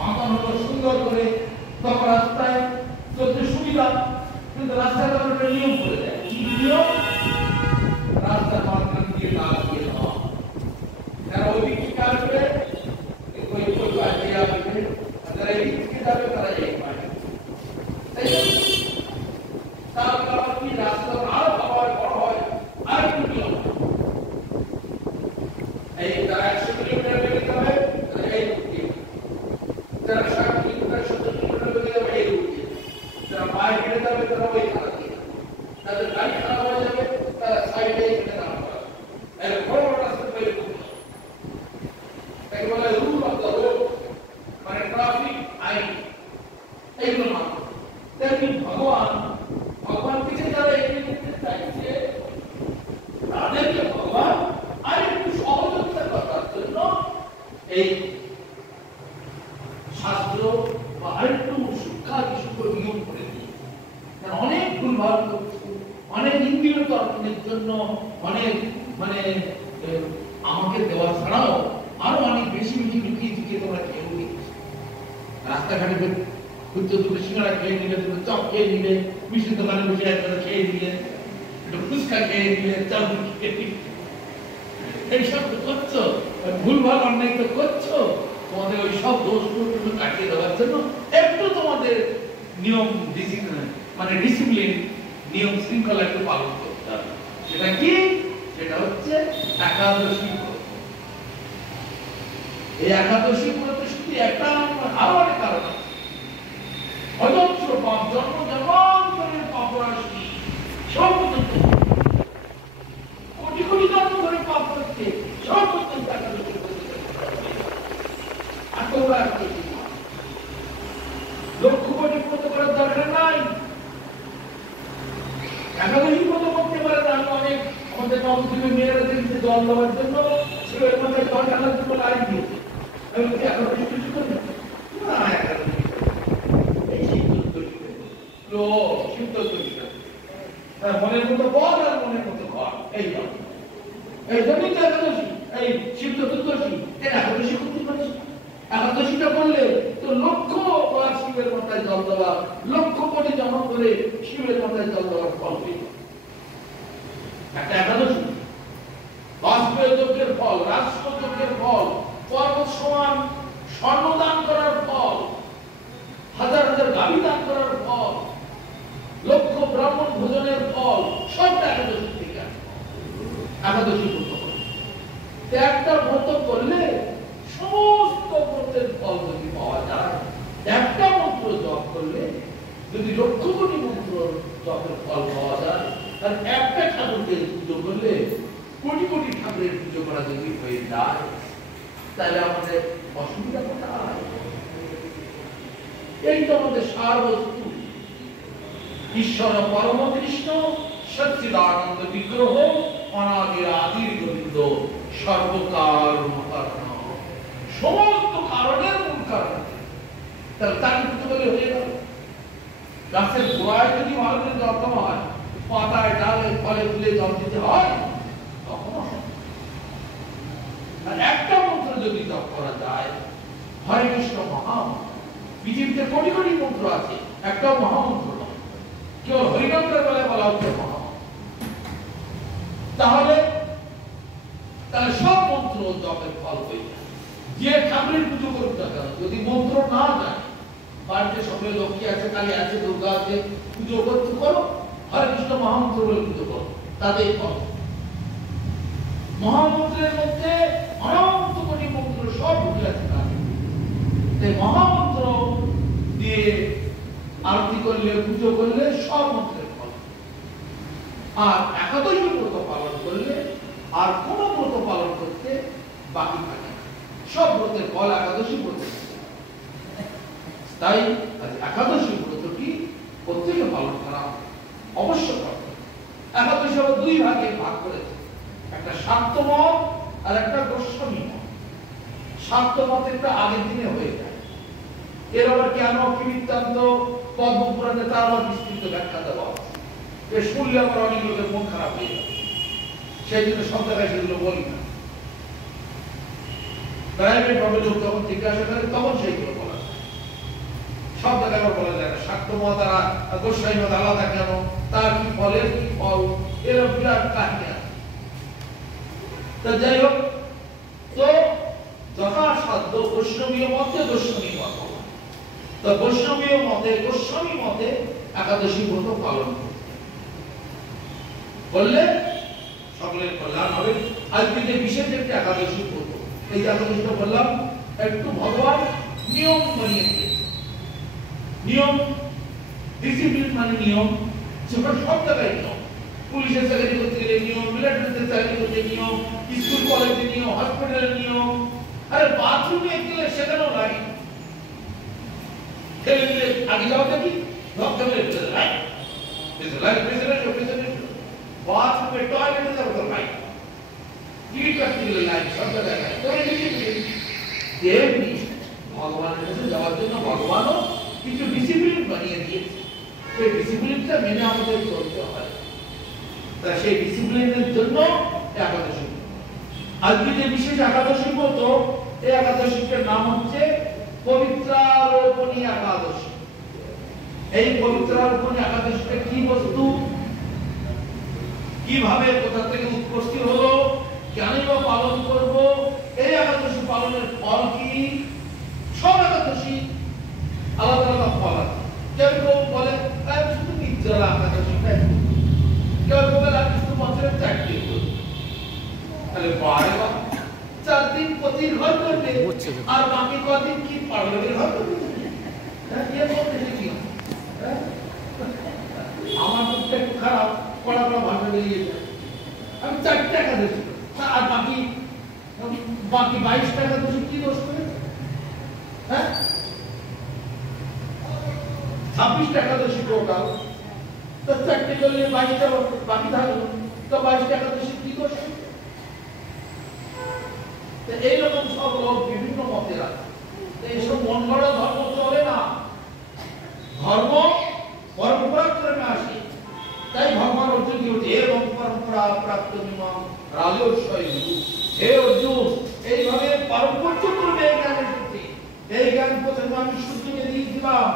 মাখন হলো সুন্দর করে, তখন রাস্তায় চলতে সুবিধা, কিন্তু রাস্তায় তখন একটা নিয়ম করে দেয়। কি নিয়ম? রাস্তার মাঝখান দিয়ে লাল দিয়ে দেওয়া, যারা ওই দিক থেকে আসবে ওই দিয়ে আসবে, যারা এই দিক থেকে যাবে তারা এই পাবে। তাই তারপর আবার কি রাস্তা আরো বড় হয়, আর একটু নিয়ম, এই যারা 100 কিলোমিটার বেগে যাবে তারা এই রুট দিয়ে, যারা 60 কিলোমিটার 70 কিলোমিটার বেগে যাবে এই রুট দিয়ে, যারা পায়ে হেঁটে যাবে তারা ওই খারাপ দিয়ে, যাদের গাড়ি খারাপ হয়ে যাবে তারা সাইডে এখানে দাঁড়াবে। এর বড় বড় রাস্তা তৈরি করতে হবে, তাকে বলা হয় রুল অফ দ্য রোড, মানে ট্রাফিক আইন, এইগুলো মানতে হবে। তেমনি ভগবান থেকে যারা এগিয়ে নিতে চাইছে তাদেরকে ভগবান আর একটু সহযোগিতা করার জন্য এই শাস্ত্র বা আরেকটু শিক্ষা বিষয় নিয়ম করে দিয়েছে। অনেক ভুলভাল করছে, অনেক ইন্দ্রিয় তর্পণের জন্য অনেক আমাকে দেওয়া ছাড়াও আরো অনেক বেশি বেশি লুকিয়ে ঢুকিয়ে তোমরা খেয়েও দিচ্ছে। রাস্তাঘাটে ঘুরতে ঘুরতে সিঙ্গারা খেয়ে নিলে, চপ খেয়ে নিলে, মিষ্টির দোকানে বসে একবার খেয়ে নিলে, একটু ফুচকা খেয়ে নিলে, চাউমিন খেয়ে নিলে, এইসব তো করছো, ভুলভাল অন্যায় তো করছো। তোমাদের ওই সব দোষগুলো কাটিয়ে দেওয়ার জন্য একটু তোমাদের নিয়ম ডিসিপ্লিন, নিয়ম শৃঙ্খলা একটু পালন করতে হবে। সেটা কি? সেটা হচ্ছে একাদশী ব্রত। এই একাদশী ব্রত শুধু একটা আরো অনেক কারণ আছে। অজস্র পাপ, জন্ম জন্মান্তরের পাপ রাশি, সব কোটি কোটি জন্ম ধরে পাপ করছে, সব একাদশী লক্ষ কোটি ব্রত করার দরকার নাই। একাদশী ব্রত করতে পারে না। অনেক আমাদের নবদ্বীপের মেয়েরা দেখছে জল দেওয়ার জন্য শিবের মাথায় জল ঢালার জন্য লাইন দিয়েছে। একাদশী কিছু করবে না, একাদশী এই মনের মতো বল আর মনের মতো কর, এই জন্যই তো একাদশী, এই শিব চতুর্দশী, এর একাদশী করতে পারছি। একাদশীটা করলে তো লক্ষ বার শিবের মাথায় জল দেওয়া, লক্ষ কোটি জমা করে শিবের মাথায় জল দেওয়ার ফল পেয়ে একটা একাদশী। বাষ্পেয় যজ্ঞের ফল, রাষ্ট্র যজ্ঞের ফল, পর্বত সমান স্বর্ণদান করার ফল, হাজার হাজার গাভী দান করার ফল, লক্ষ ব্রাহ্মণ ভোজনের ফল, সবটা একাদশী থেকে আসে। একাদশী ব্রত একটা ব্রত করলে সমস্ত ব্রতের ফল যদি পাওয়া যায়, একটা মন্ত্র জপ করলে যদি লক্ষ কোটি মন্ত্র জপের ফল পাওয়া যায়, আর একটা ঠাকুরকে পুজো করলে কোটি কোটি ঠাকুরের পুজো করা যদি হয়ে যায়, তাহলে আমাদের অসুবিধা কোথায়? এই তো আমাদের সার বস্তু। ঈশ্বর পরম কৃষ্ণ সচ্চিদানন্দ বিগ্রহ, অনাদির আদির গোবিন্দ, সর্বকারণ কারণ, সমস্ত কারণের মূল কারণ। তাহলে তাকে পুজো করলে হয়ে গেল। গাছের গোড়ায় যদি ভালো করে যত্ন হয়, পাতায় ডালে ফলে ফুলে জল দিতে হয়, তখন একটা মন্ত্র যদি জপ করা যায়, হরে কৃষ্ণ মহামন্ত্র। পৃথিবীতে কোটি কোটি মন্ত্র আছে, একটাও মহামন্ত্র নয়। কেউ হরিনামের বেলায় বলা হচ্ছে মহামন্ত্র। তাহলে সব মন্ত্র জপের ফল হয়ে যায়। যে ঠাকুরের পুজো করতে হবে, যদি মন্ত্র না যায়, বাড়িতে সঙ্গে লক্ষ্মী আছে, কালী আছে, দুর্গা আছে, পুজো করতে করো, হরে কৃষ্ণ মহামন্ত্র বলে পুজো করো, তাদের ফল। মহামন্ত্রের মধ্যে অনন্ত কোটি মন্ত্র সব ঢুকে আছে। মহামন্ত্র দিয়ে আরতি করলে, পুজো করলে সব মন্ত্রের ফল। আর একাদশী ব্রত পালন করলে আর কোন ব্রত পালন করতে বাকি থাকে না, সব ব্রতের ফল একাদশী ব্রত। তাই একাদশী ব্রতটি প্রত্যেকে পালন করা অবশ্য করতে। একাদশী আবার দুই ভাগে ভাগ করেছে, একটা শাক্ত মত আর একটা গোস্বামী মত। শাক্ত মতেরটা আগের দিনে হয়ে যায়। এর আবার কেন কি বৃত্তান্ত পদ্মপুরাণে তার আবার বিস্তৃত ব্যাখ্যা দেওয়া আছে। শুনলে আবার অনেক লোকের মন খারাপ হয়ে যাবে, সেই জন্য সব জায়গায় সেগুলো বলি না। প্রাইভেট ভাবে লোক যখন জিজ্ঞাসা করে তখন সেইগুলো বলা যায়। সব জায়গায় বলা যায় না, শাক্ত মত আর গোস্বামী মত আলাদা কেন, তার কি ফলের কি ফল, এরকম বিরাট কাহিনী আছে। তা যাই হোক, তো যথাসাধ্য বৈষ্ণবীয় মতে গোস্বামী মত, তো বৈষ্ণবীয় মতে গোস্বামী মতে একাদশী ব্রত পালন করলে সকলের কল্যাণ হবে। আজকে যে বিশেষ একটি একাদশী ব্রত, এই একাদশীটা বললাম একটু ভগবান নিয়ম বানিয়ে দিয়েছে। নিয়ম, ডিসিপ্লিন মানে নিয়ম, সেটা সব জায়গায় নিয়ম। পুলিশের চাকরি করতে গেলে নিয়ম, মিলিটারিতে চাকরি করতে নিয়ম, স্কুল কলেজে নিয়ম, হসপিটালের নিয়ম, আরে বাথরুমে গেলে সেখানেও লাইন। ছেলে মিলে আগে যাও দেখি, ধক্কা মেরে ফেলে লাইন, বাথরুমে টয়লেটে যাবো তো লাইন, টিকিট কাটতে গেলে লাইন, সব জায়গায় লাইন। তেমনি ভগবানের কাছে যাওয়ার জন্য ভগবানও কিছু ডিসিপ্লিন বানিয়ে দিয়েছে, সেই ডিসিপ্লিনটা মেনে আমাদের চলতে হয়। তা সেই ডিসিপ্লিনের জন্য একাদশী, আজকে যে বিশেষ একাদশী ব্রত, এই একাদশীটার নাম হচ্ছে পবিত্রারোপণী একাদশী। এই পবিত্রারোপণী একাদশীটা কি বস্তু, কিভাবে কোথা থেকে উৎপত্তি হলো, কেন বা পালন করব, এই একাদশী পালনের ফল কি, সব একাদশী আলাদা আলাদা ফল আছে। কেউ কেউ বলে শুধু নির্জলা একাদশীটা, কেউ কেউ বলে শুধু বছরের 4টি করি, তাহলে বারে 4 দিন পতির ঘর করবে আর বাকি কদিন কি পাগলের ঘর করবে। আমার মুখটা একটু খারাপ, পড়া পড়া ভাষা বেরিয়ে যায়, আমি 4টা একাদশী আর বাকি 22টা একাদশী কি দোষ করে, হ্যাঁ 26টা একাদশী টোটাল, তো 4টে করলে 22টা বাকি থাকলো, তো 22টা একাদশী কি দোষ। এইরকম সব লোক বিভিন্ন মতের আছে, এইসব মন গড়া ধর্ম চলে না, ধর্ম পরম্পরা ক্রমে আসে। তাই ভগবান অর্জুন কি বলছে, এবং পরম্পরা প্রাপ্ত নিমম রাজস্বই, হে অর্জুন এইভাবে পারম্পর্য করবে এই জ্ঞানের প্রতি। এই জ্ঞান প্রথমে আমি সূর্যকে দিয়েছিলাম,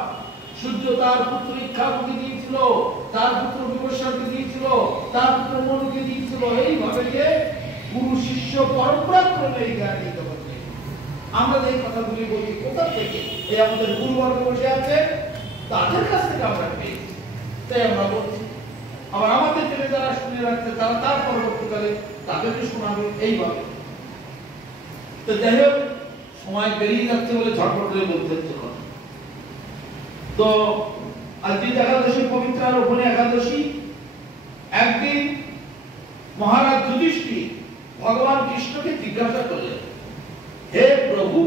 সূর্য তার পুত্র ইচ্ছাকে দিয়েছিল, তার পুত্র বিবস্বাকে দিয়েছিল, তার পুত্র মনুকে দিয়েছিল। এইভাবে যে গুরু শিষ্য পরম্পরা ক্রমে এই জ্ঞান দিতে হবে। আমরা যে কথাগুলি বলি কোথা থেকে, এই আমাদের গুরুবর্গ বসে আছে, তাদের কাছ থেকে আমরা পেয়েছি, তাই আমরা বলছি। আবার আমাদের থেকে যারা শুনে রাখছে তারা তার পরবর্তীকালে তাদেরকে শোনাবে এইভাবে। তো যাই হোক, সময় বেরিয়ে যাচ্ছে বলে ঝটপট করে বলতে হচ্ছে। তো আজকে একাদশী পবিত্রারোপণী একাদশী, একদিন মহারাজ যুধিষ্ঠির ভগবান কৃষ্ণকে জিজ্ঞাসা করলেন, হে প্রভু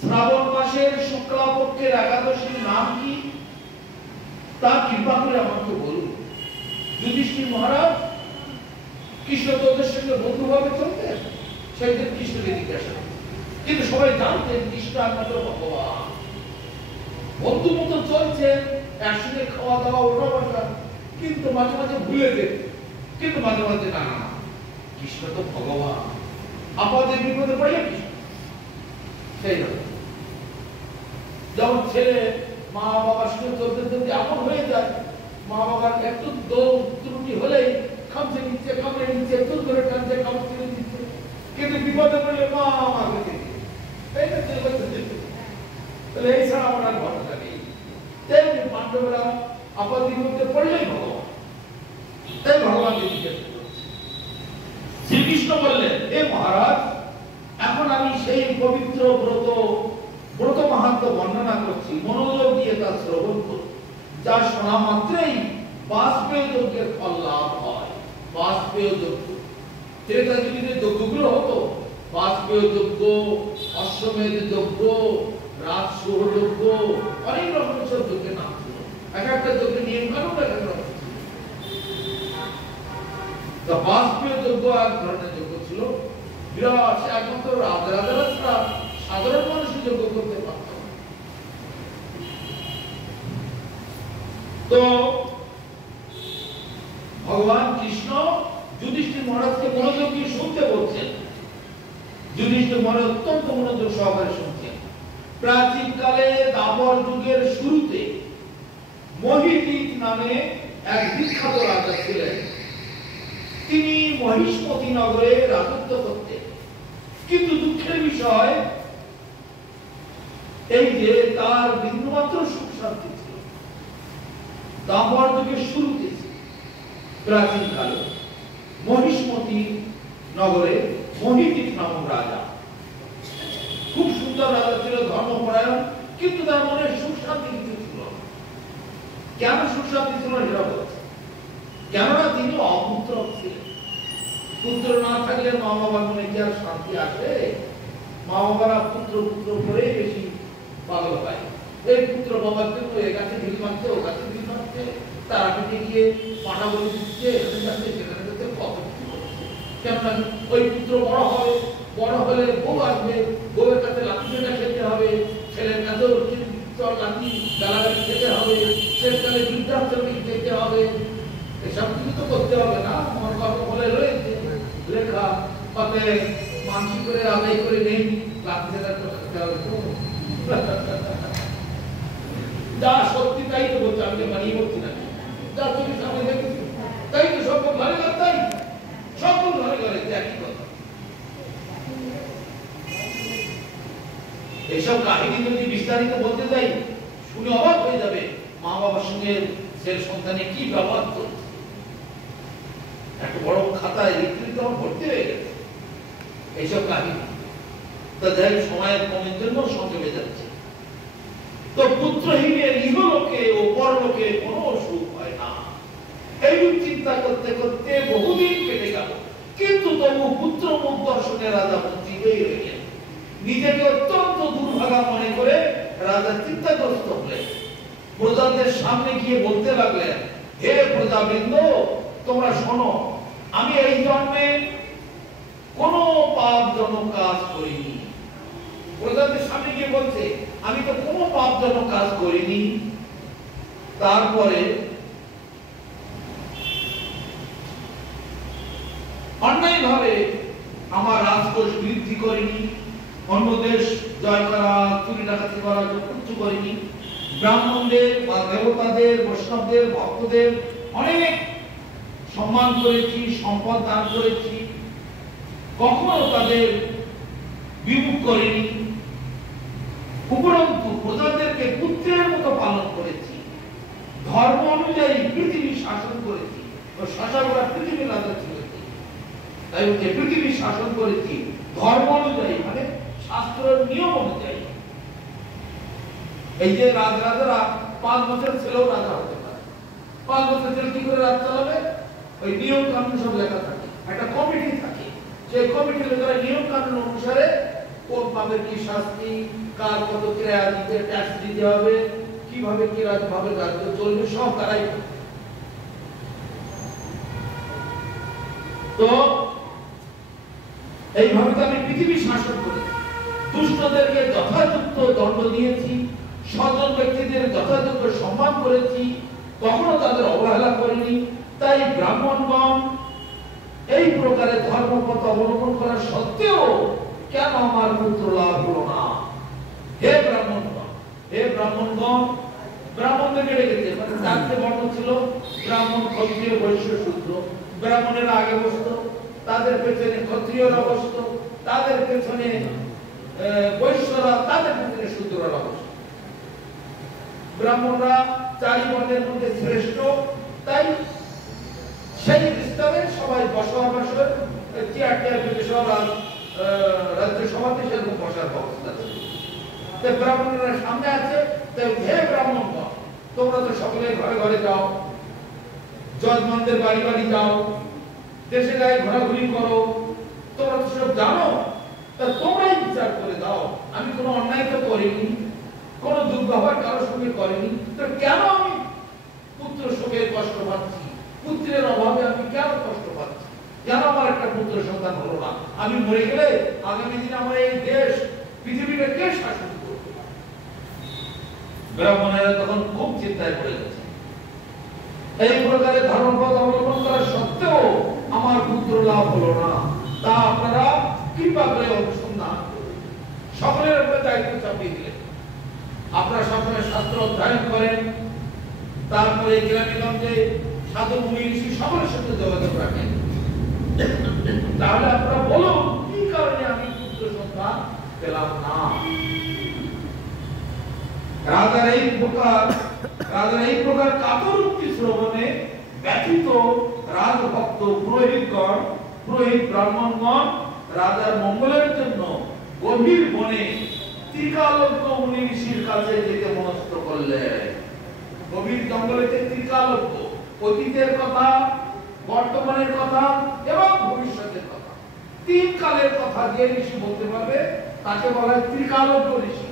শ্রাবণ মাসের শুক্লাপক্ষের একাদশীর নাম কি, তা কৃপা করে আমাকে বলুন। যুধিষ্ঠির মহারাজ কৃষ্ণ তো ওদের সঙ্গে বন্ধুভাবে চলতেন, সেদিন কৃষ্ণকে জিজ্ঞাসা, কিন্তু সবাই জানতেন কৃষ্ণ একমাত্র ভগবান, বন্ধু মতো চলছে, একসঙ্গে খাওয়া দাওয়া ওঠা বসা, কিন্তু মাঝে মাঝে ভুলে যেত, কিন্তু মাঝে মাঝে না, কৃষ্ণ তো ভগবান, আপদে বিপদে পড়লে কৃষ্ণ। সেই রকম যখন ছেলে মা বাবার সঙ্গে চলতে চলতে এমন হয়ে যায়, মা বাবার একটু ত্রুটি হলেই খামছে নিচ্ছে, কামড়ে নিচ্ছে, চুল ধরে টানছে, কামড় ছেড়ে দিচ্ছে, কিন্তু বিপদে পড়লে মা আমাকে দিচ্ছে। তাহলে এই ছাড়া আমার আর ঘটনা নেই। তেমনি পাণ্ডবরা আপদ বিপদে পড়লেই ভগবান, তাই ভগবানকে জিজ্ঞেস করছে। শ্রীকৃষ্ণ বললেন, হে মহারাজ এখন আমি সেই পবিত্র ব্রত মাহাত্ম্য বর্ণনা করছি, মনোযোগ দিয়ে তা শ্রবণ করুন, যা শোনা মাত্রেই বাষ্পেয় যজ্ঞের ফল লাভ হয়। বাষ্পেয় যজ্ঞ, ত্রেতা যুগে যজ্ঞগুলো হতো, বাষ্পেয় যজ্ঞ, অশ্বমেধ যজ্ঞ, রাজসূহ যজ্ঞ, অনেক রকমের সব যজ্ঞের নাম ছিল, এক একটা যজ্ঞের নিয়ম কানুন এক এক রকম। বাষ্পেয় যজ্ঞ এক ধরনের যজ্ঞ ছিল, বিরাট, একমাত্র রাজারা ছাড়া সাধারণ মানুষই যজ্ঞ করতে পারত। তো ভগবান কৃষ্ণ যুধিষ্ঠির মহারাজকে মনোযোগ দিয়ে শুনতে বলছেন। যুধিষ্ঠির মহারাজ অত্যন্ত মনোযোগ সহকারে শুনছেন। প্রাচীন কালে একেবারে দাপর যুগের শুরুতে মহিদিক নামে এক বিখ্যাত রাজা ছিলেন। তিনি মহিষ্মতি নগরে রাজত্ব করতেন। কিন্তু দুঃখের বিষয় এই যে তার বিন্দুমাত্র সুখ শান্তি ছিল দাপর যুগের শুরুতে। প্রাচীন কালে মহিষ্মতি নগরে মহিদিক নামক রাজা, খুব সুন্দর রাজা ছিল, ধর্মপরায়ণ, কিন্তু তার মনে সুখ শান্তি কিছু ছিল না। কেন সুখ শান্তি ছিল সেটা বলছে। কেননা তিনি অপুত্র ছিলেন। পুত্র না থাকলে মা বাবার মনে কি আর শান্তি আসে? মা বাবারা পুত্র পুত্র করে বেশি পাগল পায়। এই পুত্র বাবার জন্য এ কাছে ঢিল মারছে, ও কাছে ঢিল মারছে, তারা পিঠে গিয়ে পাঠা বলে দিচ্ছে, সেখানে কত কিছু করছে। কেননা ওই পুত্র বড় হবে, বড় হলে বউ আসবে, বউয়ের কাছে লাঠি পেটা খেতে হবে, ছেলের কাছেও লাঠি গালাগালি খেতে হবে, শেষকালে বৃদ্ধাশ্রমে যেতে হবে। এসব কিছু তো করতে হবে না? আমার কথা বলে রয়েছে লেখা, তাতে মানসিক করে আদায় করে নেই, লাঠি পেটা খেতে হবে। তো যা সত্যি তাই তো বলছে, আমি বানিয়ে বলছি না। যা তুমি সামনে দেখেছি তাই তো, সব ঘরে ঘরে তাই, সব ঘরে ঘরে একই কথা। এইসব কাহিনী যদি বিস্তারিত বলতে যাই, শুনে অবাক হয়ে যাবে মা বাবার সঙ্গে ছেলে সন্তানে কি ব্যবহার করছে। একটা বড় খাতায় লিখিত ভর্তি হয়ে গেছে এইসব কাহিনী। তা যাই সময়ের কমের জন্য সংক্ষেপে যাচ্ছে। তো পুত্রহীনের ইহলোকে ও পরলোকে কোনো সুখ হয় না, এইরূপ চিন্তা করতে করতে বহুদিন কেটে গেল। কিন্তু তবু পুত্র মুখ দর্শনে রাজা বঞ্চিতই রইলেন। নিজেকে অত্যন্ত দুর্ভাগা মনে করে রাজা চিন্তাগ্রস্ত হলেন। প্রজাদের সামনে গিয়ে বলতে লাগলেন, হে প্রজাবৃন্দ, তোমরা শোনো, আমি এই জন্মে কোনো পাপজনক কাজ করিনি। প্রজাদের সামনে গিয়ে বলছে, আমি তো কোনো পাপজনক কাজ করিনি। তারপরে অন্যায়ভাবে আমার রাজকোষ বৃদ্ধি করিনি, অন্য দেশ জয় করা, চুরি ডাকাতি করা, কিছু করিনি। ব্রাহ্মণদের বা দেবতাদের, বৈষ্ণবদের, ভক্তদের অনেক সম্মান করেছি, সম্পদ দান করেছি, কখনো তাদের বিমুখ করিনি। উপরন্তু প্রজাদেরকে পুত্রের মতো পালন করেছি, ধর্ম অনুযায়ী পৃথিবী শাসন করেছি। শাসকরা পৃথিবীর রাজা ছিল, তাই হচ্ছে পৃথিবী শাসন করেছি ধর্ম অনুযায়ী, মানে শাস্ত্রের নিয়ম অনুযায়ী। এই যে রাজরাজারা 5 বছর ছেলেও রাজা হতে পারে। 5 বছর ছেলে কি করে রাজ চালাবে? ওই নিয়ম কানুন সব লেখা থাকে, একটা কমিটি থাকে, সেই কমিটির লোকেরা নিয়ম কানুন অনুসারে কোন পাপের কি শাস্তি, কার কত ক্রিয়া দিতে, ট্যাক্স দিতে হবে, কিভাবে কি রাজভাবে রাজ্য চলবে, সব তারাই। তো এইভাবে তো আমি পৃথিবী শাসন করেছি, দুষ্টদেরকে যথাযথ দণ্ড দিয়েছি, সজ্জন ব্যক্তিদের যথাযথ সম্মান করেছি, কখনো তাদের অবহেলা করিনি। তাই ব্রাহ্মণগণ এই প্রকারে ধর্মপথ অবলম্বন করা সত্ত্বেও কেন আমার পুত্র লাভ হলো না? হে ব্রাহ্মণগণ, হে ব্রাহ্মণগণ, ব্রাহ্মণদেরকে ডেকেছে, মানে 4টে বর্ণ ছিল, ব্রাহ্মণ, ক্ষত্রিয়, বৈশ্য, শূদ্র। ব্রাহ্মণেরা আগে বসতো, তাদের পেছনে ক্ষত্রিয়রা বসতো, তাদের পেছনে বৈশ্যরা, তাদের পেছনে শূদ্ররা বসতো। ব্রাহ্মণরা 4 বর্ণের মধ্যে শ্রেষ্ঠ, তাই সেই স্তরে সবাই বসবাসের চেয়ার পেতে সব রাজ্য সভাতে সেরকম বসার ব্যবস্থা ছিল। তাই ব্রাহ্মণরা সামনে আছে। তাই হে ব্রাহ্মণগণ, তোমরা তো সকলে ঘরে ঘরে যাও, যজমানদের বাড়ি বাড়ি যাও, দেশে গায়ে ঘোরাঘুরি করো, তোমরা তো সব জানো। তা তোমরাই বিচার করে দাও, আমি কোনো অন্যায় তো করিনি, কোনো দুর্ব্যবহার কারোর সঙ্গে করিনি, তো কেন আমি পুত্র শোকে কষ্ট পাচ্ছি? পুত্রের অভাবে আমি কেন কষ্ট পাচ্ছি? কেন আমার একটা পুত্র সন্তান হলো না? আমি মরে গেলে আগামী দিনে আমার এই দেশ, পৃথিবীটা কে শাসন করবে? ব্রাহ্মণেরা তখন খুব চিন্তায় পড়ে গেছে। এই প্রকারে ধর্মপথ অবলম্বন করা সত্ত্বেও আমার পুত্র লাভ হলো না, তা আপনারা কৃপা করে অনুসন্ধান করুন। সকলের উপরে দায়িত্ব চাপিয়ে দিলেন। আপনারা সবসময় শাস্ত্র অধ্যয়ন করেন, তারপরে গ্রামে-গঞ্জে সাধু মুনি ঋষি সকলের সাথে যোগাযোগ রাখেন, তাহলে আপনারা বলুন কি কারণে আমি পুত্র সন্তান পেলাম না। রাজার এই প্রকার কাতর উক্তি শ্রবণে ব্যথিত রাজভক্ত পুরোহিতগণ, পুরোহিত ব্রাহ্মণগণ রাজার মঙ্গলের জন্য গভীর বনে ত্রিকালজ্ঞ মুনি ঋষির কাছে যেতে মনস্থ করলেন। গভীর জঙ্গলেতে ত্রিকালজ্ঞ, অতীতের কথা, বর্তমানের কথা এবং ভবিষ্যতের কথা, তিন কালের কথা যে ঋষি বলতে পারবে তাকে বলা হয় ত্রিকালজ্ঞ ঋষি।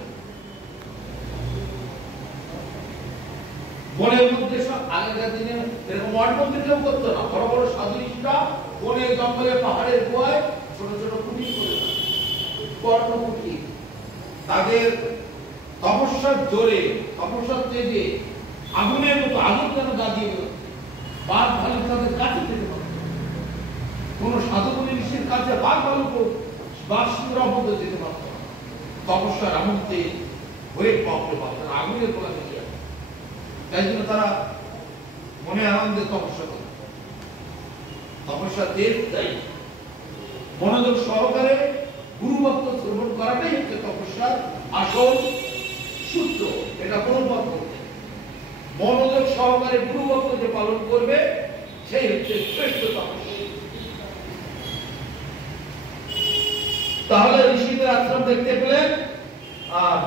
বনের মধ্যে সব আগেকার দিনে এরকম মঠ মন্দির কেউ করতো না, বড় বড় সাধু ঋষিরা বনে জঙ্গলে পাহাড়ের গুহায় ছোট ছোট কুটির করে কর্ণ কুটির, তাদের তপস্যার জোরে, তপস্যার তেজে আগুনের মতো আগুন যেন দাঁড়িয়ে বেরোচ্ছে, বাঘ ভালু তাদের কাছে যেতে পারত, কোন সাধু মুনি ঋষির কাছে বাঘ ভালু বাঘ সিংহর মধ্যে যেতে পারত না। তপস্যার এমন তেজ হয়ে পাপড়ে পারত না, আগুনের গোলা থেকে আসে। তাই জন্য তারা মনে আনন্দে তপস্যা করে, তপস্যা তেজ তাই মনোযোগ সহকারে গুরু ভক্ত শ্রবণ করাটাই হচ্ছে তপস্যার আসল সূত্র। এটা প্রমাণ করতে মনোযোগ সহকারে গুরু ভক্ত যে পালন করবে সেই হচ্ছে শ্রেষ্ঠ তপস্যা। তাহলে ঋষিদের আশ্রম দেখতে পেলেন,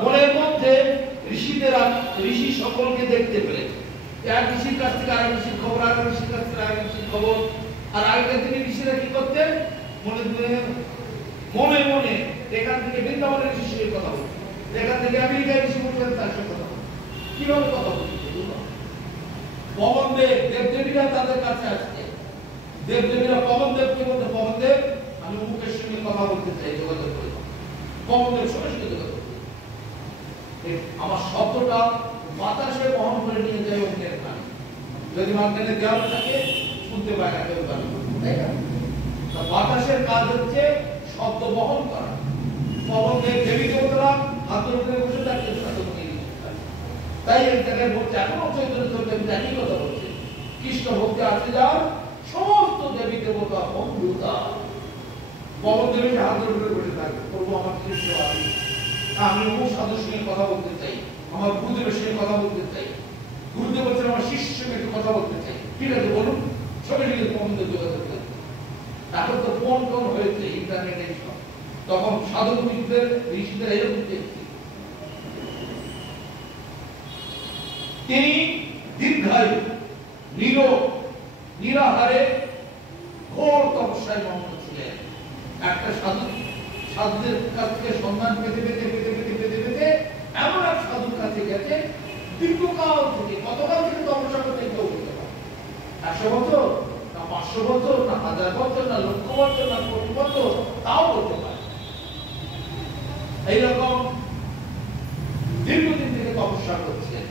বনের মধ্যে ঋষি সকলকে দেখতে পেলেন। এক ঋষির কাছ থেকে আরেক ঋষির খবর, আরেক ঋষির কাছ থেকে আরেক ঋষির খবর। আর আগেকার দিনে ঋষিরা কি করতেন, মনে মনে এখান থেকে বৃন্দাবনের ঋষির সঙ্গে কথা বলতেন, এখান থেকে আমেরিকার ঋষি বলতেন তার সঙ্গে কথা বলতেন। কিভাবে কথা বলতেন? পবনদেব, দেবদেবীরা তাদের কাছে আসছে, দেবদেবীরা পবনদেবকে বলতে, পবনদেব আমি অমুকের সঙ্গে কথা বলতে চাই, যোগাযোগ করে। পবনদেব সঙ্গে সঙ্গে যোগাযোগ করে, আমার শব্দটা বাতাসে বহন করে নিয়ে যায় অন্যের কানে। যদি অন্যের দেওয়াল থাকে শুনতে পায় না কেউ গান, তাই না? বাতাসের কাজ হচ্ছে শব্দ বহন করা। পবনদেব দেবী দেবতারা হাত ধরে বসে থাকে সাধু মুনি। তাই এই জায়গায় বলছে, এখনো চৈতন্য চরিতামৃতে একই কথা বলছে, কৃষ্ণ ভক্তি আসে যান সমস্ত দেবী দেবতা বন্ধুতা। পবনদেবীকে হাত ধরে বসে থাকে, প্রভু আমার কৃষ্ণ আসে, আমি অমুক সাধুর সঙ্গে কথা বলতে চাই, আমার গুরুদেবের সঙ্গে কথা বলতে চাই, গুরুদেব বলছেন আমার শিষ্যের সঙ্গে একটু কথা বলতে চাই। ঠিক আছে বলুন, সঙ্গে সঙ্গে পবনদেব যোগাযোগ করে। এখন তো ফোন টোন হয়েছে, ইন্টারনেট এইসব, তখন সাধু মুনিদের ঋষিদের এরকম দেখছি। তিনি দীর্ঘায়ু, নিরাহারে ঘোর তপস্যায় মগ্ন ছিলেন। একটা সাধুদের কাছ থেকে সন্ধান পেতে পেতে পেতে পেতে পেতে পেতে এমন এক সাধুর কাছে গেছে, দীর্ঘকাল থেকে, কতকাল থেকে তপস্যা করতে কেউ বলতে পারে, 100 বছর না 500 বছর না 1000 বছর না লক্ষ বছর না কোটি বছর, তাও বলতে পারে। এইরকম দীর্ঘদিন থেকে তপস্যা করছেন।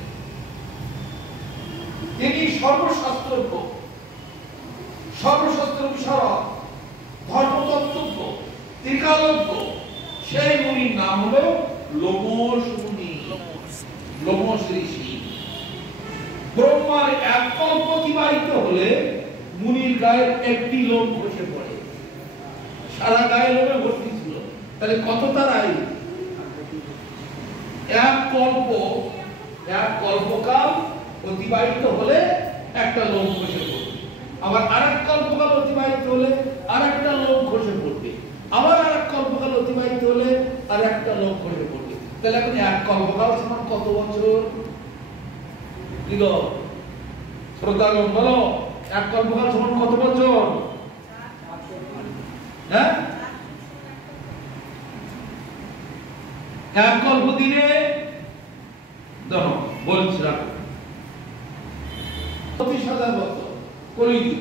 তিনি সর্বশাস্ত্র বিশারদ, ধর্মতত্ত্বজ্ঞ, ত্রিকালজ্ঞ। সেই মুনির নাম হলো লোমশ মুনি, লোমশ ঋষি। ব্রহ্মার এক কল্প অতিবাহিত হলে মুনির গায়ের একটি লোম খসে পড়ে, সারা গায়ে লোমে ভর্তি ছিল। তাহলে কত তার আয়ু? এক কল্পকাল অতিবাহিত হলে একটা লোম খসে পড়বে, আবার আরেক কল্পকাল অতিবাহিত হলে আরেকটা লোম খসে পড়বে, আবার আরেক কল্পকাল অতিবাহিত হলে আরেকটা লোম খসে পড়বে। তাহলে এখন এক কল্পকাল সমান কত বছর? শ্রদ্ধাগণ বলো, এক কল্পকাল সমান কত বছর? হ্যাঁ, এক কল্প দিনে দেখো বলছি, 25,000 বছর কলিযুগ।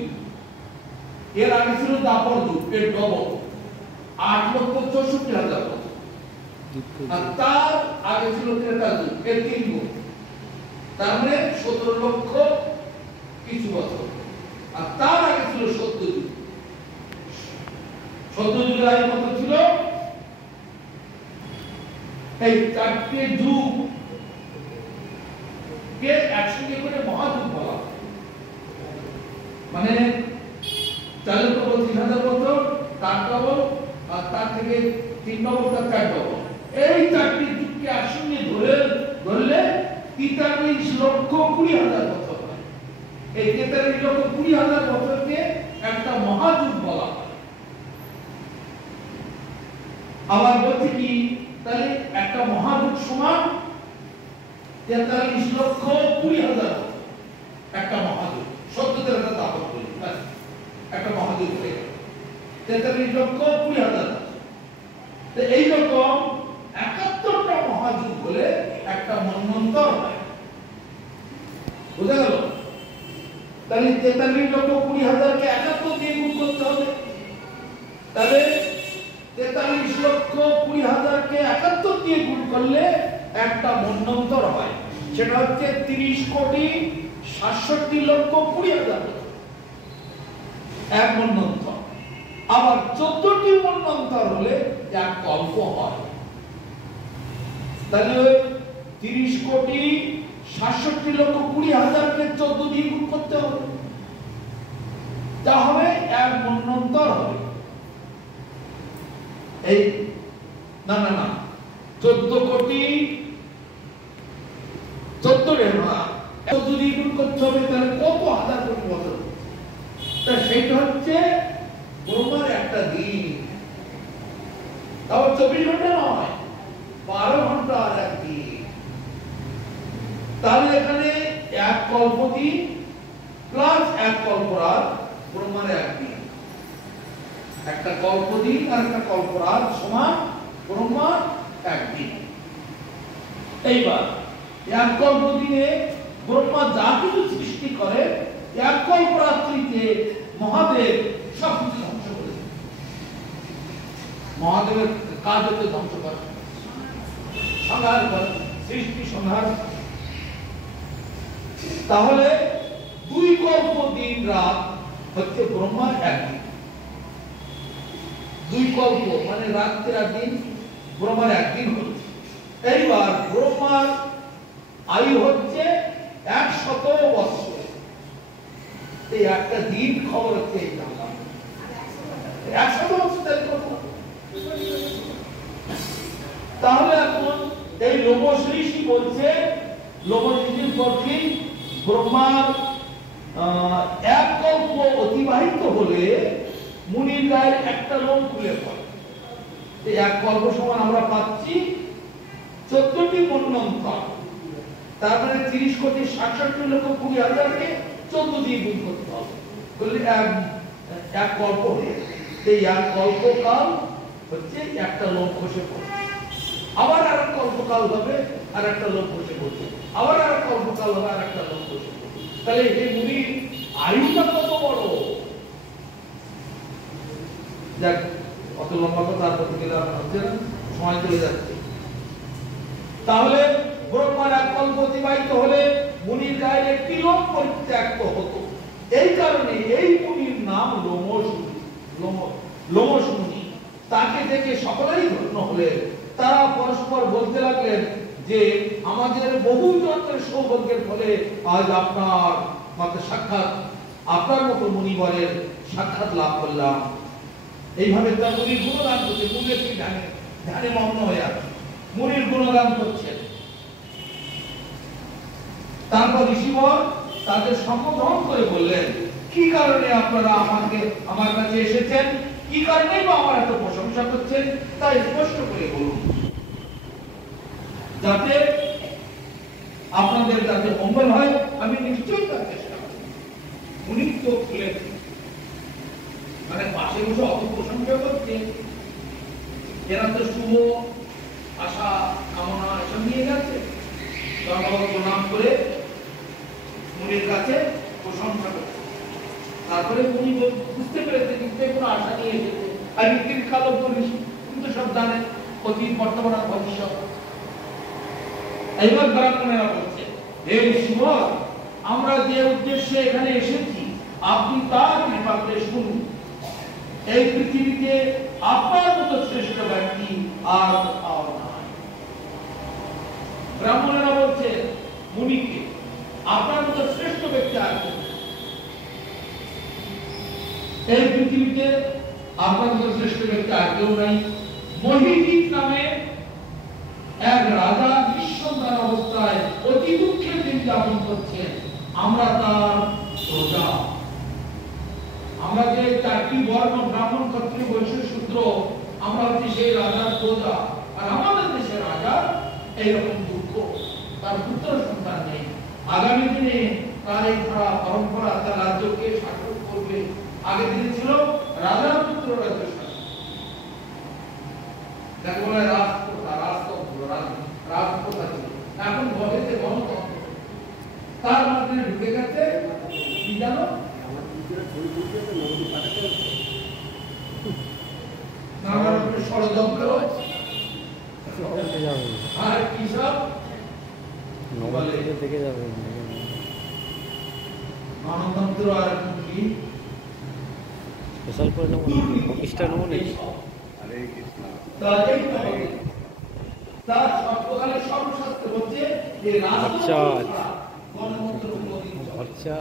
এর আগে ছিল দাপর যুগ, এর ডবল, 8,64,000 বছর। আর তার আগে ছিল ত্রেতা যুগ, এর 3 গুণ, তার মানে 17 লক্ষ কিছু বছর। আর তার আগে ছিল সত্য যুগ। সত্য যুগের আগে কত ছিল? এই 4টে যুগ যুগকে একসঙ্গে করে মহাযুগ বলা হয়। মানে 40-35,000 বছর, তার ডবল, আর তার থেকে 3 ডবল, তার 4 ডবল, এই 4টি যুগকে একসঙ্গে ধরলে 43,20,000 বছর হয়। এই 43,20,000 বছরকে একটা মহাযুগ বলা হয়। আবার বলছে কি, তাহলে একটা মহাযুগ সমান 43,20,000 একটা মহাযুগ, সত্যদের একটা দাপট করি, একটা মহাযুগ হয়ে গেল 43,20,000। তো এইরকম 71টা মহাযুগ হলে একটা মন্বন্তর হয়। বুঝা গেল? তাহলে 43,20,000-কে 71 দিয়ে গুণ করতে হবে। তাহলে 43,20,000-কে 71 দিয়ে গুণ করলে একটা মন্বন্তর হয়, সেটা হচ্ছে 30,67,20,000 এক মন্বন্তর। আবার 14টি মন্বন্তর হলে এক কল্প হয়। তাহলে 30,67,20,000-কে 14 দিয়ে গুণ করতে হবে, তা হবে এক মন্বন্তর হবে। এই না 14 কোটি 14 দিয়ে গুণ করতে হবে, তাহলে কত হাজার কোটি বছর? তা সেটা হচ্ছে ব্রহ্মার একটা দিন, তাও 24 ঘন্টা নয়, 12 ঘন্টা আর এক দিন। তাহলে এখানে এক কল্প দিন প্লাস এক কল্পরাত, ব্রহ্মার এক দিন। একটা কল্প দিন আর একটা কল্পরাত সমান ব্রহ্মার এক দিন। এইবার এক কল্প দিনে ব্রহ্মা যা কিছু সৃষ্টি করে, এক কল্পরাত্রিতে মহাদেব সবকিছু ধ্বংস করে। মহাদেবের কাজ হচ্ছে ধ্বংস করা, সংহার করা, সৃষ্টি সংহার। তাহলে 2 কল্প দিন রাত হচ্ছে ব্রহ্মার একদিন। 2 কল্প মানে রাত্রি আর দিন, ব্রহ্মার একদিন হচ্ছে। এইবার ব্রহ্মার আয়ু হচ্ছে 100 বছর। এই একটা দিন খবর হচ্ছে এই 100 বছর। তাহলে এখন এই লোমশৃষি বলছে, লোমশৃষির পক্ষে ব্রহ্মার এক কল্প অতিবাহিত হলে মুনির গায়ের একটা লোম খুলে পড়ে। এই এক কল্প সমান আমরা পাচ্ছি 14টি মন্বন্তর। তারপরে 30,67,20,000-কে 14 দিয়ে গুণ করতে হবে, বললে এক কল্প হয়ে। এই এক কল্পকাল হচ্ছে একটা লোম খসে পড়ে, আবার আর এক কল্পকাল হবে আর একটা লোম খসে পড়ছে, আবার আর এক কল্পকাল হবে আর একটা লোম খসে পড়ছে। তাহলে এই মুনির আয়ুটা কত বড়! যাক, অত লম্বা কথা আর বলতে গেলে হচ্ছে না, সময় চলে যাচ্ছে। তাহলে ব্রহ্মার এক কল্প অতিবাহিত হলে মুনির গায়ের একটি লোম পরিত্যক্ত হতো। এই কারণে এই মুনির নাম লোমশ মুনি। তাকে দেখে সকলেই ধন্য হলেন। তারা পরস্পর বলতে লাগলেন যে আমাদের বহু জন্মের সৌভাগ্যের ফলে আজ আপনার মতো সাক্ষাৎ, আপনার মতো মুনিবরের সাক্ষাৎ লাভ করলাম। এইভাবে তার মুনির গুণগান করছে, মুনির ধ্যানে মগ্ন হয়ে আছে, মুনির গুণগান করছেন। তারপর ঋষিবর তাদের সম্বোধন করে বললেন, কি কারণে আপনারা আমার কাছে এসেছেন, কি কারণে বা আমার এত প্রশংসা করছেন, তাই স্পষ্ট করে বলুন, যাতে আপনাদের যাতে মঙ্গল হয়। আমি নিশ্চয়ই তার চেষ্টা করব। উনি তো খুলে মানে পাশে বসে অত প্রশংসা করছে, এরা তো শুভ আশা কামনা এসব নিয়ে গেছে, প্রণাম করে মুনির কাছে প্রশংসা করছে। তারপরে উনি বুঝতে পেরেছে নিশ্চয়ই কোনো আশা নিয়ে এসেছে। আর ঋতির কালো ঋষি কিন্তু সব জানেন, অতীত বর্তমান আর ভবিষ্যৎ। এইবার ব্রাহ্মণেরা বলছে, হে ঋষিবর, আমরা যে উদ্দেশ্যে এখানে এসেছি আপনি তার কৃপা করে শুনুন। এই পৃথিবীতে আপনার মতো শ্রেষ্ঠ ব্যক্তি আর কোথাও নাই। ব্রাহ্মণেরা বলছে মুনিকে, এই পৃথিবীতে আপনাদের শ্রেষ্ঠ ব্যক্তি আর কেউ নাই। মহিদিন নামে এক রাজা নিঃসন্তান অবস্থায় অতি দুঃখের দিন যাপন করছেন। আমরা তার প্রজা। আমরা যে 4টি বর্ণ, ব্রাহ্মণ, ক্ষত্রিয়, বৈশ্য, শূদ্র, আমরা হচ্ছি সেই রাজার প্রজা। আর আমাদের দেশের রাজা এইরকম দুঃখ, তার পুত্র সন্তান নেই। আগামী দিনে তার এই ধারা পরম্পরা তার রাজ্যকে শাসন করবে। আগে দিনে ছিল রাজার পুত্র রাজ্য শাসন, যাকে বলা হয় রাজপ্রথা, রাজতন্ত্র, রাজপ্রথা ছিল। এখন হয়েছে গণতন্ত্র। তার মধ্যে ঢুকে গেছে কি জানো, ষড়যন্ত্র আর কি সব দেখে যাবে গণতন্ত্র। আর কি স্পেশাল করে নেব, অফিসটা নেব নাকি? তার সর্বকালের সর্বশাস্ত্র হচ্ছে যে রাজা গণতন্ত্র আচ্ছা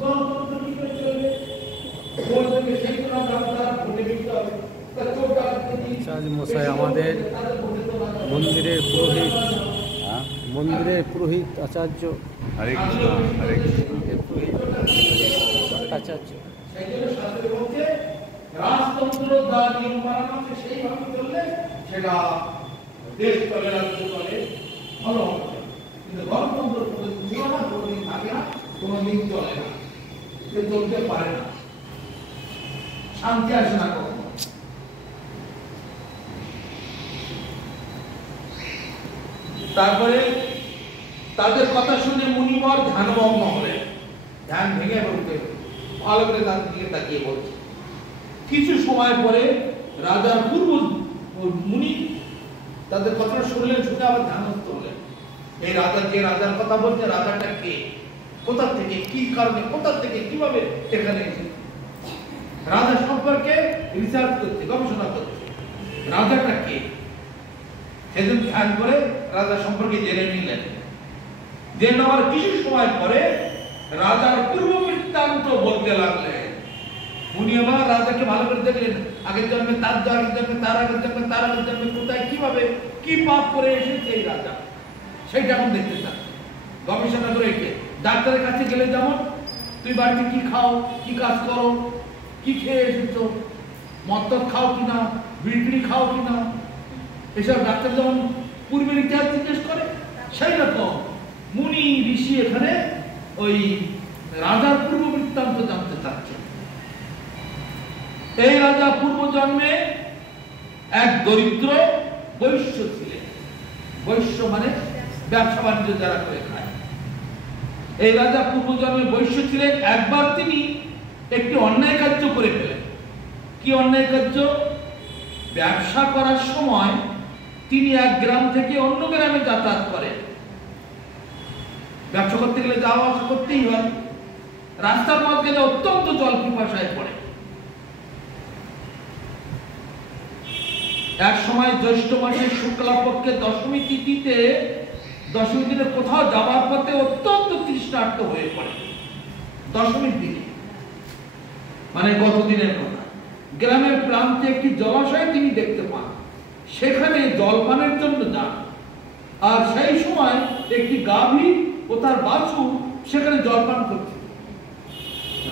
গণতন্ত্র কি করে চলবে? বলবে সেই কোন রাজা ভোটে দিতে হবে। মশাই আমাদের মন্দিরের পুরোহিত, মন্দিরের পুরোহিত আচার্য, হরে কৃষ্ণ, হরে কৃষ্ণ, আচার্য। সেই জন্য শাস্ত্রে বলছে রাজতন্ত্র যা নিয়ম বানানো আছে সেইভাবে চললে সেটা দেশ চলে, রাজ্য চলে, ভালো হবে। কিন্তু গণতন্ত্র কোনোদিন ছিল না, কোনোদিন থাকে না, কোনোদিন চলে না, সে চলতে পারে না, শান্তি আসে না কখনো। তারপরে তাদের কথা শুনে মুনিবর ধ্যানভগ্ন হলেন। ধ্যান ভেঙে বলতে ভালো করে তাদের দিকে তাকিয়ে বলছে। কিছু সময় পরে রাজার পূর্ব মুনি তাদের কথা শুনলেন, শুনে আবার ধ্যানস্থ হলেন। এই রাজা যে রাজার কথা বলছে, রাজাটা কে, কোথা থেকে, কি কারণে, কোথা থেকে, কিভাবে এখানে এসেছে, রাজা সম্পর্কে রিসার্চ করছে, গবেষণা করছে, রাজাটা কে। সেদিন ধ্যান করে রাজা সম্পর্কে জেনে নিলেন। যে নেওয়ার কিছু সময় পরে রাজার পূর্ব বৃত্তান্ত বলতে লাগলেন। উনি আবার রাজাকে ভালো করে দেখলেন, আগের জন্মে তার, আগের জন্মে তার, আগের জন্মে তার, আগের জন্মে কোথায় কিভাবে কি পাপ করে এসেছে এই রাজা, সেইটা এখন দেখতে চান। গবেষণা করে একে ডাক্তারের কাছে গেলে যেমন তুই বাড়িতে কি খাও, কি কাজ করো, কি খেয়ে এসেছো, মদ খাও কিনা, বিড়ি খাও কিনা, এসব ডাক্তার যেমন পূর্বের ইতিহাস জিজ্ঞেস করে, সেই রকম মুনি ঋষি এখানে ওই রাজার পূর্ব বৃত্তান্ত জানতে চাচ্ছেন। এই রাজা পূর্ব জন্মে এক দরিদ্র বৈশ্য ছিলেন। বৈশ্য মানে ব্যবসা বাণিজ্য যারা করে খায়। এই রাজা পূর্ব জন্মে বৈশ্য ছিলেন। একবার তিনি একটি অন্যায় কার্য করে ফেলেন। কি অন্যায় কার্য? ব্যবসা করার সময় তিনি এক গ্রাম থেকে অন্য গ্রামে যাতায়াত করেন। ব্যবসা করতে গেলে যাওয়া আসা করতেই হয়। রাস্তার মাঝখানে অত্যন্ত জল পিপাসায় পড়ে। এক সময় জ্যৈষ্ঠ মাসের শুক্লাপক্ষে দশমী তিথিতে, দশমী দিনে কোথাও যাওয়ার পথে অত্যন্ত তৃষ্ণার্ত হয়ে পড়ে। দশমীর দিনে, মানে গত দিনের কথা, গ্রামের প্রান্তে একটি জলাশয় তিনি দেখতে পান। সেখানে জলপানের জন্য যান। আর সেই সময় একটি গাভী ও তার বাছুর সেখানে জলপান করছে।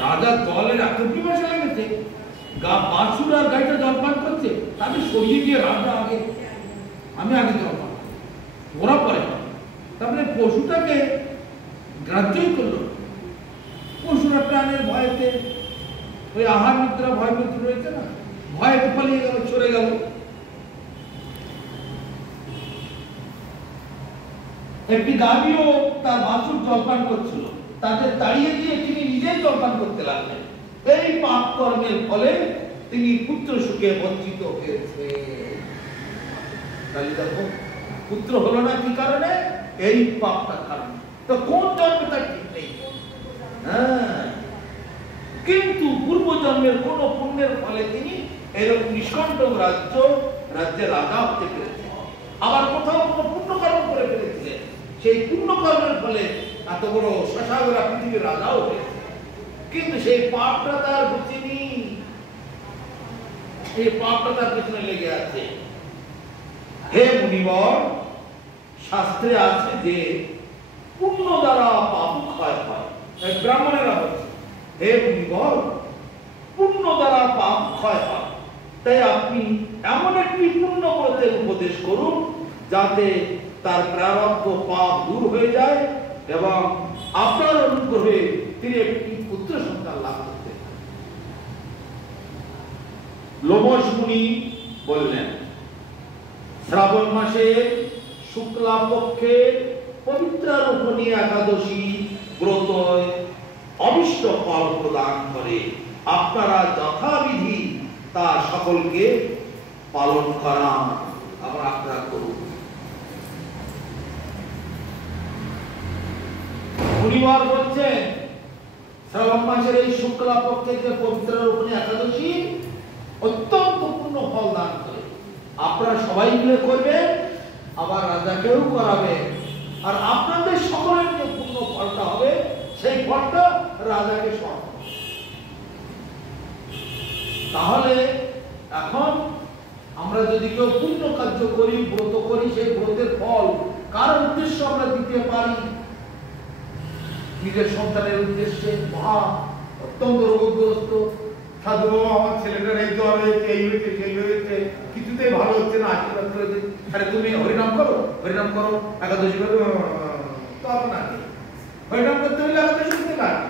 রাজা জলের এত পিপাসা লেগেছে, বাছুর আর গাইটা জলপান করছে, তাদের সরিয়ে দিয়ে রাজা আগে, আমি আগে জলপান, ওরা পরে। তারপরে পশুটাকে গ্রাহ্যই করলো। পশুরা প্রাণের ভয়েতে, ওই আহার নিদ্রা ভয় পেতে রয়েছে না, ভয়েতে পালিয়ে গেল, চলে গেল। একটি গাভীও তার বাছুর জলপান করছিল, তাদের তাড়িয়ে দিয়ে তিনি নিজেই জলপান করতে লাগলেন। এই পাপ কর্মের ফলে তিনি পুত্র সুখে বঞ্চিত হয়েছে। তাহলে দেখো, পুত্র হলো না কি কারণে? এই পাপটার কারণে। তো কোন জন্মে তার ঠিক নেই। কিন্তু পূর্ব জন্মের কোন পুণ্যের ফলে তিনি এরকম নিষ্কণ্টক রাজ্যের রাজা হতে পেরেছেন। আবার কোথাও কোনো পুণ্যকর্ম করে ফেলেছিলেন, সেই পুণ্যকর্মের ফলে এত বড় শশাগরা পৃথিবীর রাজাও হয়েছে। কিন্তু সেই পাপটা তার বুঝিনি। এই পাপটা তার পিছনে লেগে আছে। হে মুনিবর, শাস্ত্রে আছে যে পুণ্য দ্বারা পাপ ক্ষয় হয়। ব্রাহ্মণেরা বলছে, হে মুনিবর, পুণ্য দ্বারা পাপ ক্ষয় হয়, তাই আপনি এমন একটি পুণ্য ব্রতের উপদেশ করুন যাতে তার প্রারব্ধ পাপ দূর হয়ে যায় এবং আপনার অনুগ্রহে তিনি একটি পুত্র সন্তান লাভ করতে পারেন। লোমশ মুনি বললেন, শ্রাবণ মাসের শুক্লা পক্ষের পবিত্রারোপণী একাদশী ব্রত অবিষ্ট ফল প্রদান করে। আপনারা যথাবিধি তা সকলকে পালন করান। আবার আপনারা করুন। মুনিবর বলছেন, শ্রাবণ মাসের এই শুক্লা পক্ষের যে পবিত্রারোপণী একাদশী অত্যন্ত পূর্ণ ফল দান করে। আপনারা সবাই মিলে করবেন, আবার রাজাকেও করাবেন, আর আপনাদের সকলের যে পূর্ণ ফলটা হবে সেই ফলটা রাজাকে সমর্পণ। তাহলে এখন আমরা যদি কেউ পুণ্য কার্য করি, ব্রত করি, সেই ব্রতের ফল কার উদ্দেশ্য আমরা দিতে পারি? নিজের সন্তানের উদ্দেশ্যে। মহা অত্যন্ত রোগগ্রস্ত, সাধু বাবা আমার ছেলেটার এই জ্বর হয়েছে, এই হয়েছে, সেই হয়েছে, কিছুতেই ভালো হচ্ছে না, আশীর্বাদ করে দিন। আরে তুমি হরিনাম করো, হরিনাম করো, একাদশী করো, তখন আগে হরিনাম করতে হলে একাদশী করতে লাগে,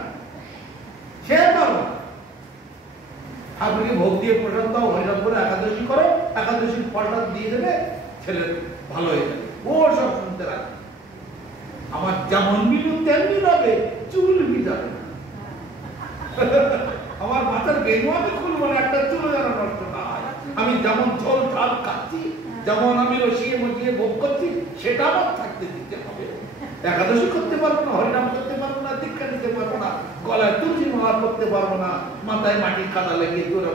সে পারো না। ঠাকুরকে ভোগ দিয়ে প্রসাদ দাও, হরিনাম করে একাদশী করো, একাদশীর ফলটা দিয়ে দেবে, ছেলে ভালো হয়ে যাবে। ও সব শুনতে লাগে। আমার যেমন বিলু তেমনি রবে, চুল ভিজাবে না। আমার মাথার বেনু আমি খুলবো না, একটা চুল যেন নষ্ট না হয়। আমি যেমন ঝোল ঝাল খাচ্ছি, যেমন আমি রসিয়ে মজিয়ে ভোগ করছি, সেটা আমার থাকতে দিতে হবে। একাদশী করতে পারবো না, হরিনাম করতে পারবো না, দীক্ষা নিতে পারবো না, গলায় তুলসী মালা করতে পারবো না, মাথায় মাটির কাদা লেগে তোর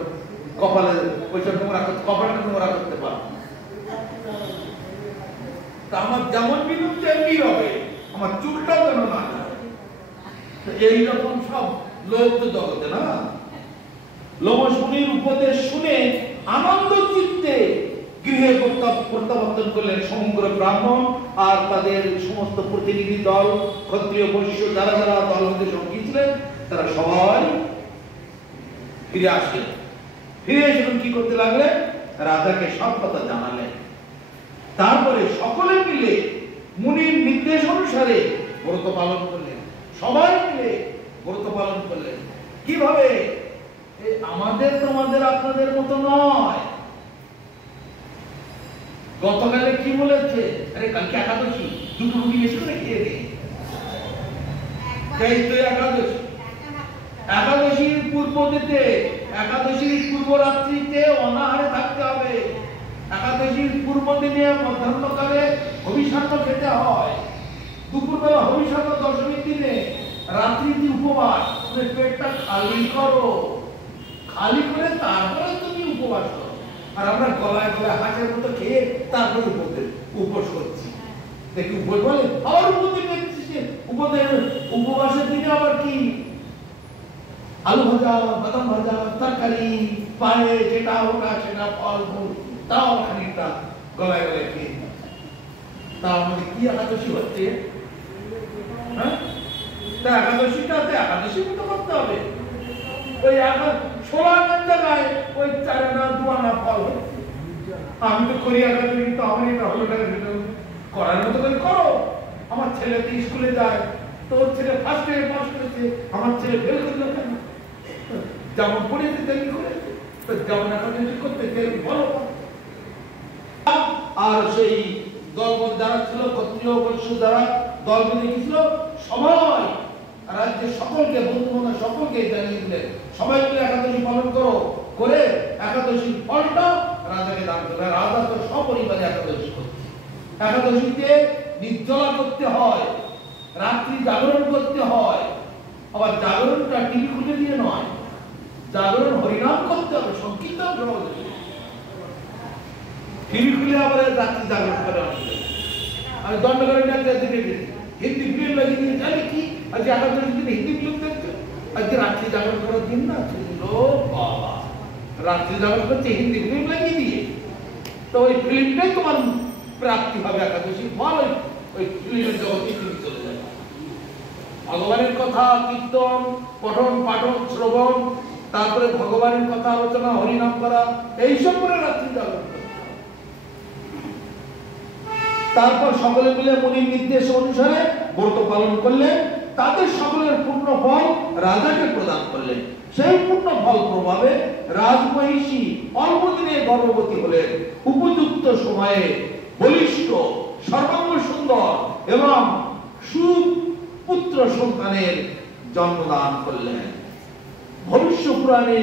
কপালে ওইসব নোংরা করতে, কপালটা নোংরা করতে পারবো না। তা আমার যেমন বিলু তেমনি হবে, আমার চুলটাও যেন না। এইরকম সব লোক তো জগতে না। লোমশ মুনির উপদেশ শুনে আনন্দ চিত্তে গৃহে প্রত্যাবর্তন করলেন সমগ্র ব্রাহ্মণ আর তাদের সমস্ত প্রতিনিধি দল, ক্ষত্রিয় বৈশ্য যারা যারা দল হতে সঙ্গী ছিলেন, তারা সবাই ফিরে আসলেন। ফিরে এসে কি করতে লাগলেন? রাজাকে সব কথা জানালেন। তারপরে সকলে মিলে মুনির নির্দেশ অনুসারে ব্রত পালন করলেন। সবাই মিলে ব্রত পালন করলেন। কিভাবে? আমাদের তোমাদের আপনাদের মতো নয়। গতকালে কি বলেছে? আরে কালকে একাদশী, দুটো রুটি বেশি করে খেয়ে দে। এই তো একাদশী। একাদশীর পূর্ব দিতে, একাদশীর পূর্ব রাত্রিতে অনাহারে থাকতে হবে। একাদশীর পূর্ব দিনে মধ্যাহ্নকালে হবিষান্ন খেতে হয়। দুপুরবেলা হবিষান্ন দশমীর দিনে, রাত্রিতে উপবাস। পেটটা খালি করো, খালি করে তারপরে তুমি উপবাস করো। আর আমরা গলায় গলায় হাঁসের মতো খেয়ে তারপরে উপবাস করছি। দেখি উপবাস বলে আবার উপদিন দেখছি, উপবাসের দিনে আবার কি আলু ভাজা, বাদাম ভাজা, তরকারি, পায়ে যেটা ওটা সেটা, ফল মূল, তাও খানিকটা গলায় গলায় খেয়ে। তার মধ্যে কি একাদশী হচ্ছে? হ্যাঁ, তা একাদশীটাতে একাদশী মতো করতে হবে। ওই এখন 16 জায়গায় ওই 4 আনা 2 আনা ফল। আমি তো করি একাদশী, কিন্তু আমারই না হলো না, করার মতো করে করো। আমার ছেলে তো স্কুলে যায়, তোর ছেলে ফার্স্ট ইয়ারে পাস করেছে, আমার ছেলে ফেল করলো কেন? যেমন পড়েছে তেমনি করেছে, যেমন একাদশী করতে তেমনি ভালো। আর সেই দলবল যারা ছিল, ক্ষত্রিয় বৈশ্য যারা দল বেঁধে গেছিল, সবাই রাজ্যের সকলকে, বন্ধু বান্ধব সকলকে জানিয়ে দিলেন, সবাই মিলে একাদশী পালন করো, করে একাদশীর ফলটা রাজাকে দান করবে। রাজা তো সপরিবারে একাদশী করছে। একাদশীতে নির্জলা করতে হয়, রাত্রি জাগরণ করতে হয়। আবার জাগরণটা টিভি খুলে দিয়ে নয়, জাগরণ হরিনাম করতে হবে, সংকীর্তন করতে হবে। টিভি খুলে আবার রাত্রি জাগরণ করে আসবে। আমি দণ্ডকারণ্য দেখেছি, হিন্দি ফিল্ম লাগিয়ে দিয়ে জানি কি আজকে একাদশী দিন হিন্দি ফিল্ম দেখছে, আজকে রাত্রি জাগরণ করার দিন না ছিল। বাবা রাত্রি যাপন করছে হিন্দি ফিল্ম লাগিয়ে দিয়ে, তো ওই ফিল্মটাই তোমার প্রাপ্তি হবে একাদশী ফল, ওই ফিল্মের জগতে তুমি চলে যাবে। ভগবানের কথা কীর্তন পঠন পাঠন শ্রবণ, তারপরে ভগবানের কথা আলোচনা হরিনাম করা, এইসব করে রাত্রি যাপন করতে। তারপর সকলে মিলে মুনির নির্দেশ অনুসারে ব্রত পালন করলে তাদের সকলের পূর্ণ ফল রাজাকে প্রদান করলেন। সেই পূর্ণ ফল প্রভাবে রাজমহিষী অল্প দিনে গর্ভবতী হলেন। উপযুক্ত সময়ে বলিষ্ঠ সর্বাঙ্গ সুন্দর এবং সুপুত্র সন্তানের জন্মদান করলেন। ভবিষ্য পুরাণে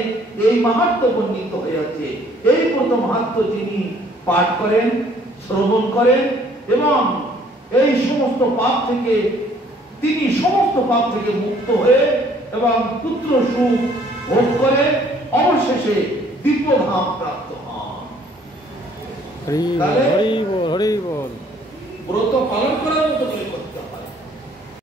এই মাহাত্ম্য বর্ণিত হয়ে আছে। এই ব্রত মাহাত্ম্য যিনি পাঠ করেন, শ্রবণ করেন এবং এই সমস্ত পাপ থেকে তিনি সমস্ত পাপ থেকে মুক্ত হয়ে এবং পুত্র সুখ ভোগ করে অবশেষে দিব্যধাম প্রাপ্ত হন। হরি বল, হরি বল, হরি